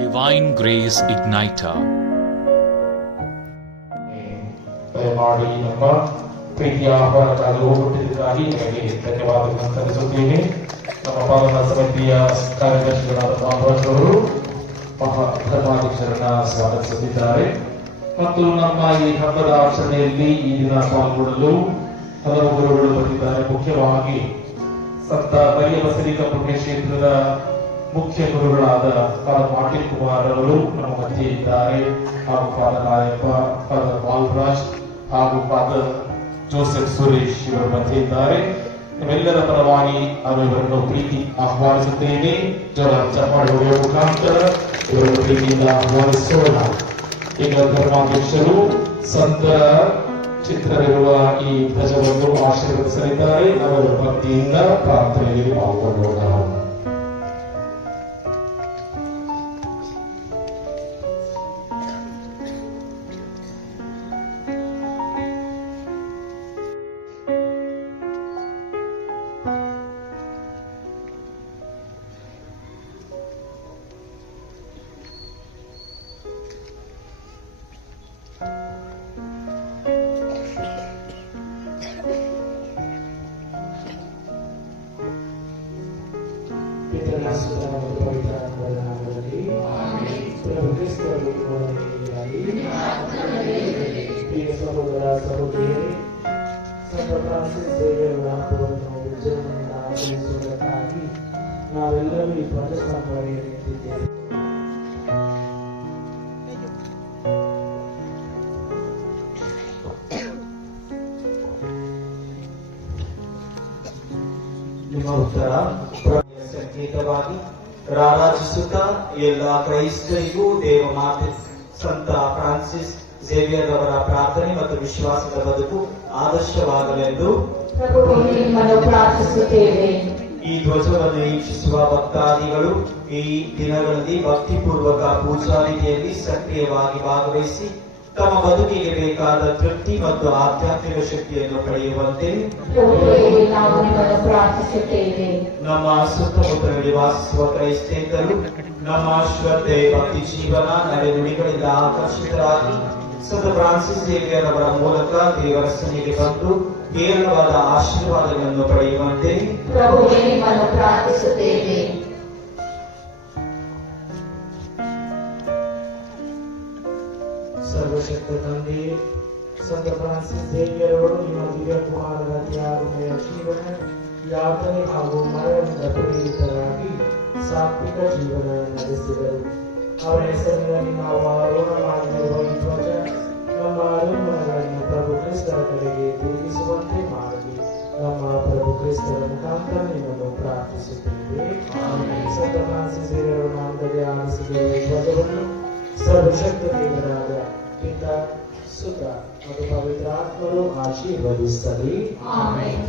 Divine Grace Igniter. ದಯಮಾಡಿ ನಮ್ಮ ಪ್ರೀತಿಯ ಆಹ್ವಾನಕ್ಕಾಗಿ ಹೋಗುತ್ತಿದ್ದಕ್ಕಾಗಿ ನಿಮಗೆ ಧನ್ಯವಾದಗಳನ್ನು ಸಲ್ಲಿಸುತ್ತೇನೆ. ನಮ್ಮ ಪಾಲನಾ ಸಮಿತಿಯ ಕಾರ್ಯದರ್ಶಿಗಳಾದ ಬಾಬರಾಜ್ ಅವರು ಧರ್ಮಾಧ್ಯಕ್ಷರನ್ನ ಸ್ವಾಗತಿಸುತ್ತಿದ್ದಾರೆ ಮತ್ತು ನಮ್ಮ ಈ ಹಬ್ಬದ ಆಚರಣೆಯಲ್ಲಿ ಈ ದಿನ ಪಾಲ್ಗೊಳ್ಳಲು ಹಲವು ಗುರುಗಳು ಬಂದಿದ್ದಾರೆ. ಮುಖ್ಯವಾಗಿ ಸಂತ ಮರಿಯ ಬಸಲಿಕ ಪುಣ್ಯಕ್ಷೇತ್ರದ ಮುಖ್ಯ ಗುರುಗಳಾದ ಫಾದರ್ ಮಾರ್ಟಿನ್ ಕುಮಾರ್ ಅವರು ನಮ್ಮ ಮಧ್ಯೆ ಇದ್ದಾರೆ, ಹಾಗೂ ಫಾದರ್ ನಾಯಪ್ಪ, ಫಾದರ್ ಬಾಲರಾಜ್ ಹಾಗೂ ಫಾದರ್ ಜೋಸೆಫ್ ಸುರೇಶ್ ಇವರು ಮಧ್ಯೆ ಇದ್ದಾರೆ. ನಿಮ್ಮೆಲ್ಲರ ಪರವಾಗಿ ಅವರನ್ನು ಪ್ರೀತಿ ಆಹ್ವಾನಿಸುತ್ತೇನೆ. ಜನ ಚಪ್ಪಾಳೆ ಹೊಡೆಯುವ ಮುಖಾಂತರ ಇವರನ್ನು ಪ್ರೀತಿಯಿಂದ ಆಹ್ವಾನಿಸೋಣ. ಈಗ ಧರ್ಮಾಧ್ಯಕ್ಷರು ಸಂತರ ಚಿತ್ರವಿರುವ ಈ ಧ್ವಜವನ್ನು ಆಶೀರ್ವದಿಸಲಿದ್ದಾರೆ. ಅವರು ಭಕ್ತಿಯಿಂದ ಪ್ರಾರ್ಥನೆಯಲ್ಲಿ ಪಾಲ್ಗೊಳ್ಳೋಣ. ನಾವೆಲ್ಲರೂ ಈ ಧ್ವಜಸ್ತಂಭದಲ್ಲಿ ನಿಂತಿದ್ದೇವೆ. ನಿಮ್ಮ ಉತ್ತರ ಸಂಕೇತವಾಗಿ ರಾರಾಜಿಸುತ್ತಾ ಎಲ್ಲ ಕ್ರೈಸ್ತರಿಗೂ ದೇವಮಾತೆ ಸಂತ ಫ್ರಾನ್ಸಿಸ್ ಝೇವಿಯರ್ ಅವರ ಪ್ರಾರ್ಥನೆ ಮತ್ತು ವಿಶ್ವಾಸದ ಬದುಕು ಆದರ್ಶವಾಗಲೆಂದು ಪ್ರಾರ್ಥಿಸುತ್ತೇವೆ. ಈ ಧ್ವಜವನ್ನು ವೀಕ್ಷಿಸುವ ಭಕ್ತಾದಿಗಳು ಈ ದಿನಗಳಲ್ಲಿ ಭಕ್ತಿಪೂರ್ವಕ ಪೂಜಾ ರೀತಿಯಲ್ಲಿ ಸಕ್ರಿಯವಾಗಿ ಭಾಗವಹಿಸಿ ತಮ್ಮ ಬದುಕಿಗೆ ಬೇಕಾದ ತೃಪ್ತಿ ಮತ್ತು ಆಧ್ಯಾತ್ಮಿಕ ಶಕ್ತಿಯನ್ನು ಪಡೆಯುವಂತೆ ನಮ್ಮ ಸುತ್ತಮುತ್ತಲಲ್ಲಿ ವಾಸಿಸುವ ಕ್ರೈಸ್ತೇತರು ನಮ್ಮ ಶ್ರದ್ಧೆ ಭಕ್ತಿ ಜೀವನ ನಡೆನುಡಿಗಳಿಂದ ಆಕರ್ಷಿತರಾಗಿ ಸಂತ ಫ್ರಾನ್ಸಿಸ್ ಝೇವಿಯರ್ ಅವರ ಮೂಲಕ ದೇವರ ಸನ್ನಿಧಿಗೆ ಬಂದು ಹೇರಳವಾದ ಆಶೀರ್ವಾದಗಳನ್ನು ಪಡೆಯುವಂತೆ ಪ್ರಾರ್ಥಿಸುತ್ತೇವೆ. ಸರ್ವಶಕ್ತ ತಂದೆ ಸಂತ ಫ್ರಾನ್ಸಿಸ್ ಝೇವಿಯರ್ ಅವರು ನಿಮ್ಮ ದಿವ್ಯ ಕುಮಾರರ ತ್ಯಾಗಮಯ ಜೀವನ, ಯಾತನೆ ಹಾಗೂ ಮರಣದಿಂದ ಪ್ರೇರಿತರಾಗಿ ಸಾತ್ವಿಕ ಜೀವನ ನಡೆಸಿದರು. ಅವರ ಹೆಸರಿನಲ್ಲಿ ನಾವು ಆರೋಹಣ ಮಾಡಲಿರುವ ಈ ಧ್ವಜ ನಮ್ಮ ಅನುಮನಗಳನ್ನು ಪ್ರಭು ಕ್ರಿಸ್ತರ ಕಡೆಗೆ ತಿರುಗಿಸುವಂತೆ ಮಾಡಿ ನಮ್ಮ ಪ್ರಭು ಕ್ರಿಸ್ತರ ಮುಖಾಂತರ ನಿಮ್ಮನ್ನು ಪ್ರಾರ್ಥಿಸುತ್ತೇವೆ. ಸಂತ ಫ್ರಾನ್ಸಿಸ್ ಝೇವಿಯರ್ ನಾಮದಲ್ಲಿ ಆರಿಸಿರುವ ಈ ಧ್ವಜವನ್ನು ಸರ್ವಶಕ್ತ ದೇವರಾದ ಪಿತ, ಸುತ ಮತ್ತು ಪವಿತ್ರ ಆತ್ಮರು ಆಶೀರ್ವದಿಸಲಿ. ಆಮೆನ್.